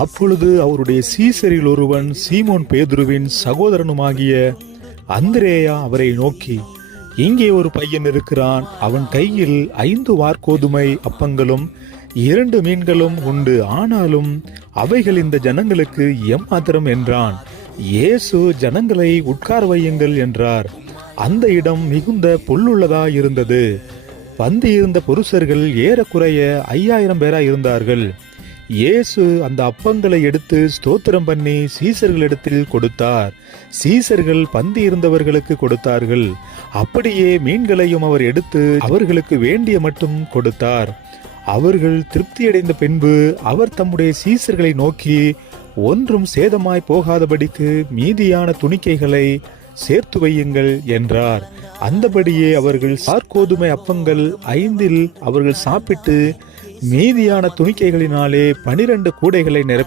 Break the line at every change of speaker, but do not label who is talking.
அப்பொழுது அவருடைய சீசரில் ஒருவன் சீமோன் பேதுருவின் சகோதரனுமாகிய அந்திரேயா அவரை நோக்கி இங்கே ஒரு பையன் இருக்கிறான். அவன் கையில் ஐந்து வார்கோதுமை அப்பங்களும் இரண்டு மீன்களும் உண்டு. ஆனாலும் அவைகள் இந்த ஜனங்களுக்கு எம்மாத்திரம் என்றான். இயேசு ஜனங்களை உட்கார் வையுங்கள் என்றார். அந்த இடம் மிகுந்த புல்லுள்ளதா இருந்தது. வந்து இருந்த புருஷர்கள் ஏறக்குறைய ஐயாயிரம் பேரா இருந்தார்கள். இயேசு அந்த அப்பங்களை எடுத்து ஸ்தோத்திரம் பண்ணி சீசர்களிடத்தில் கொடுத்தார். சீசர்கள் பந்தி இருந்தவர்களுக்கு கொடுத்தார்கள். அப்படியே மீன்களையும் அவர் எடுத்து அவர்களுக்கு வேண்டிய மட்டும் கொடுத்தார். அவர்கள் திருப்தியடைந்த பின்பு அவர் தம்முடைய சீசர்களை நோக்கி ஒன்றும் சேதமாய் போகாதபடிக்கு மீதியான துணிக்கைகளை சேர்த்து வையுங்கள் என்றார். அந்தபடியே அவர்கள் சார்கோதுமை அப்பங்கள் ஐந்தில் அவர்கள் சாப்பிட்டு மீதியான துணிக்கைகளினாலே பனிரெண்டு கூடைகளை நிரப்பி